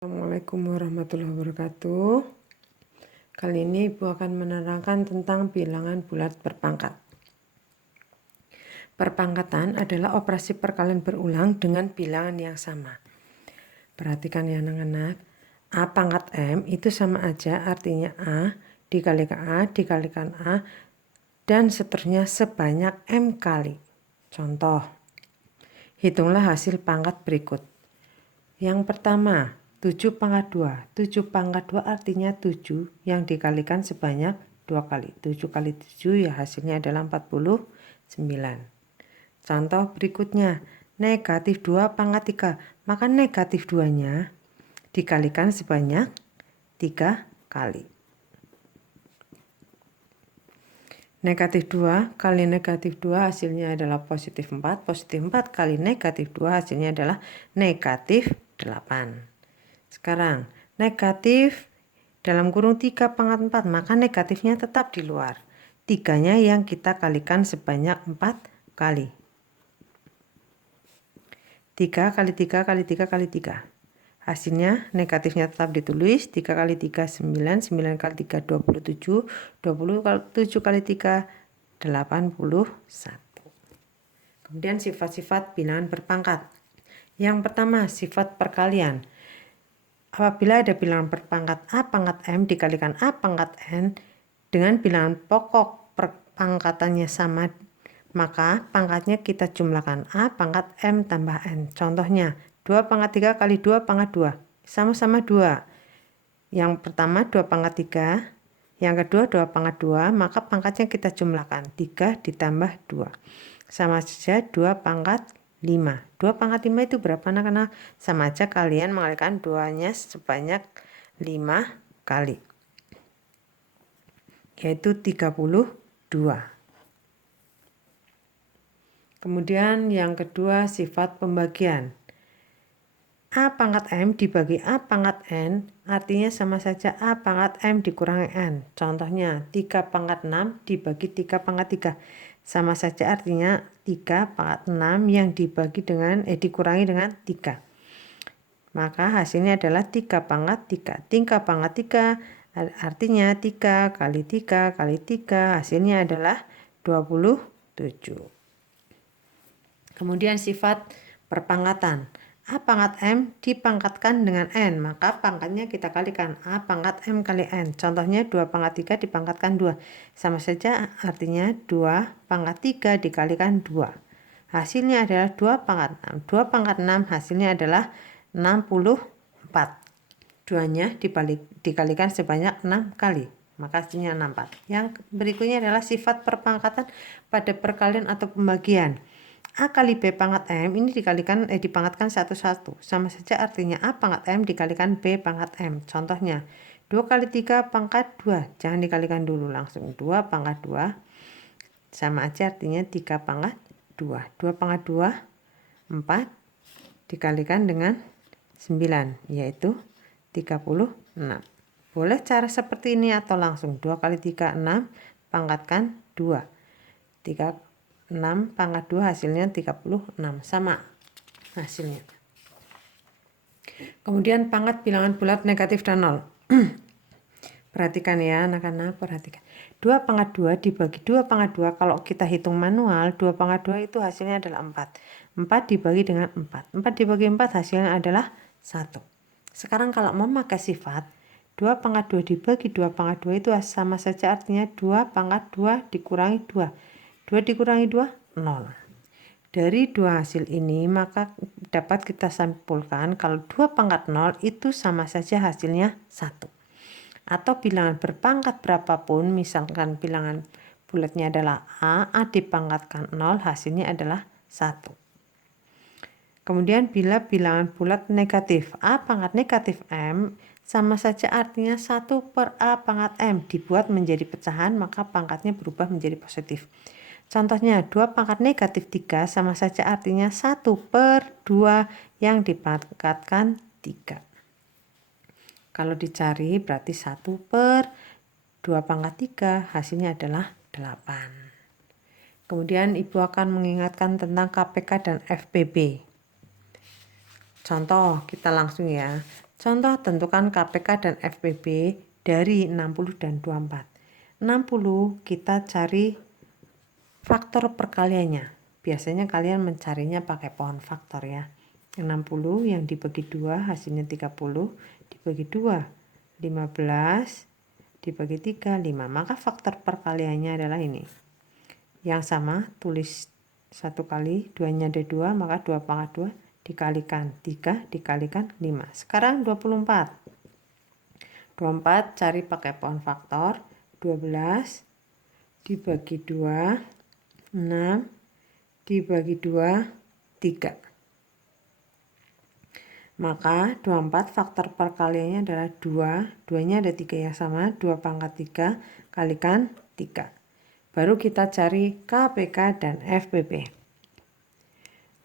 Assalamualaikum warahmatullahi wabarakatuh. Kali ini Ibu akan menerangkan tentang bilangan bulat berpangkat. Perpangkatan adalah operasi perkalian berulang dengan bilangan yang sama. Perhatikan ya anak-anak, A pangkat M itu sama aja, artinya A dikalikan A dan seterusnya sebanyak M kali. Contoh, hitunglah hasil pangkat berikut. Yang pertama, 7 pangkat 2. 7 pangkat 2 artinya 7 yang dikalikan sebanyak 2 kali. 7 kali 7 ya hasilnya adalah 49. Contoh berikutnya, negatif 2 pangkat 3. Maka negatif 2-nya dikalikan sebanyak 3 kali. Negatif 2 kali negatif 2 hasilnya adalah positif 4. Positif 4 kali negatif 2 hasilnya adalah negatif 8. Sekarang, negatif dalam kurung 3 pangkat 4, maka negatifnya tetap di luar. 3-nya yang kita kalikan sebanyak 4 kali. 3 kali 3 kali 3 kali 3. Hasilnya negatifnya tetap ditulis. 3 kali 3, 9. 9 kali 3, 27. 27 kali 3, 81. Kemudian sifat-sifat bilangan berpangkat. Yang pertama, sifat perkalian. Apabila ada bilangan berpangkat A pangkat M dikalikan A pangkat N dengan bilangan pokok perpangkatannya sama, maka pangkatnya kita jumlahkan A pangkat M tambah N. Contohnya, 2 pangkat 3 kali 2 pangkat 2. Sama-sama 2. Yang pertama 2 pangkat 3, yang kedua 2 pangkat 2, maka pangkatnya kita jumlahkan. 3 ditambah 2. Sama saja 2 pangkat 5. 2 pangkat 5 itu berapa anak-anak? Sama aja kalian mengalikan 2-nya sebanyak 5 kali. Yaitu 32. Kemudian yang kedua sifat pembagian. A pangkat M dibagi A pangkat N artinya sama saja A pangkat M dikurangi N. Contohnya 3 pangkat 6 dibagi 3 pangkat 3. Sama saja artinya 3 pangkat 6 yang dikurangi dengan 3. Maka hasilnya adalah 3 pangkat 3. 3 pangkat 3 artinya 3 kali 3 kali 3 hasilnya adalah 27. Kemudian sifat perpangkatan. A pangkat M dipangkatkan dengan N, maka pangkatnya kita kalikan A pangkat M kali N. Contohnya 2 pangkat 3 dipangkatkan 2. Sama saja artinya 2 pangkat 3 dikalikan 2. Hasilnya adalah 2 pangkat 6. 2 pangkat 6 hasilnya adalah 64. 2-nya dikalikan sebanyak 6 kali. Maka hasilnya 64. Yang berikutnya adalah sifat perpangkatan pada perkalian atau pembagian. A kali B pangkat M ini dipangkatkan satu-satu. Sama saja artinya A pangkat M dikalikan B pangkat M. Contohnya 2 kali 3 pangkat 2. Jangan dikalikan dulu, langsung 2 pangkat 2. Sama aja artinya 3 pangkat 2. 2 pangkat 2, 4 dikalikan dengan 9, yaitu 36. Boleh cara seperti ini atau langsung 2 kali 3, 6, pangkatkan 2. 6 pangkat 2 hasilnya 36, sama hasilnya. Kemudian pangkat bilangan bulat negatif dan 0. Perhatikan ya anak-anak, perhatikan. 2 pangkat 2 dibagi 2 pangkat 2, kalau kita hitung manual 2 pangkat 2 itu hasilnya adalah 4. 4 dibagi dengan 4. 4 dibagi 4 hasilnya adalah 1. Sekarang kalau memakai sifat 2 pangkat 2 dibagi 2 pangkat 2 itu sama saja artinya 2 pangkat 2 dikurangi 2. 2 dikurangi 2, 0. Dari dua hasil ini maka dapat kita simpulkan kalau 2 pangkat 0 itu sama saja hasilnya 1. Atau bilangan berpangkat berapapun, misalkan bilangan bulatnya adalah A dipangkatkan 0 hasilnya adalah 1. Kemudian bila bilangan bulat negatif, A pangkat negatif M sama saja artinya 1 per A pangkat M dibuat menjadi pecahan, maka pangkatnya berubah menjadi positif. Contohnya 2 pangkat negatif 3 sama saja artinya 1 per 2 yang dipangkatkan 3. Kalau dicari berarti 1 per 2 pangkat 3 hasilnya adalah 8. Kemudian Ibu akan mengingatkan tentang KPK dan FPB. Contoh kita langsung ya. Contoh, tentukan KPK dan FPB dari 60 dan 24. 60 kita cari faktor perkaliannya. Biasanya kalian mencarinya pakai pohon faktor ya. 60 yang dibagi 2 hasilnya 30, dibagi 2 15, dibagi 3 5. Maka faktor perkaliannya adalah ini. Yang sama tulis 1 kali, 2-nya ada 2, maka 2 pangkat 2 dikalikan 3 dikalikan 5. Sekarang 24. 24 cari pakai pohon faktor. 12 dibagi 2 6 dibagi 2 3. Maka 24 faktor perkaliannya adalah 2. 2-nya ada 3 yang sama, 2 pangkat 3 kalikan 3. Baru kita cari KPK dan FPB.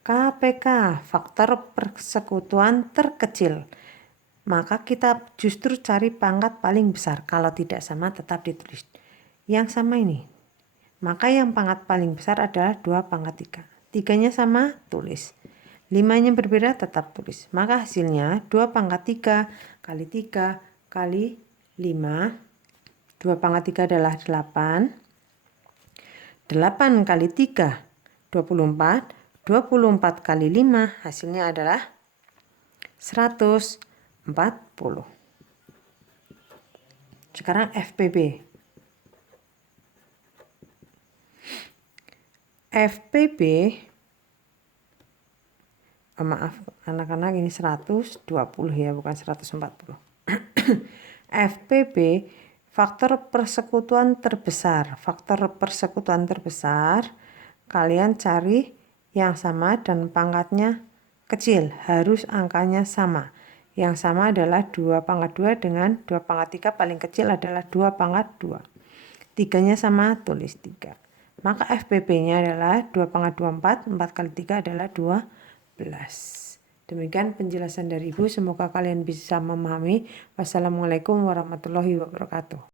KPK faktor persekutuan terkecil. Maka kita justru cari pangkat paling besar. Kalau tidak sama tetap ditulis. Yang sama ini. Maka yang pangkat paling besar adalah 2 pangkat 3. 3-nya sama, tulis. 5-nya berbeda, tetap tulis. Maka hasilnya 2 pangkat 3 kali 3 kali 5. 2 pangkat 3 adalah 8. 8 kali 3, 24. 24 kali 5 hasilnya adalah 140. Sekarang FPB. FPB, maaf anak-anak, ini 120 ya, bukan 140. FPB faktor persekutuan terbesar. Faktor persekutuan terbesar kalian cari yang sama dan pangkatnya kecil, harus angkanya sama. Yang sama adalah 2 pangkat 2 dengan 2 pangkat 3, paling kecil adalah 2 pangkat 2. 3-nya sama, tulis 3. Maka FPB-nya adalah 2 pangkat 24, 4 kali 3 adalah 12. Demikian penjelasan dari Ibu, semoga kalian bisa memahami. Wassalamualaikum warahmatullahi wabarakatuh.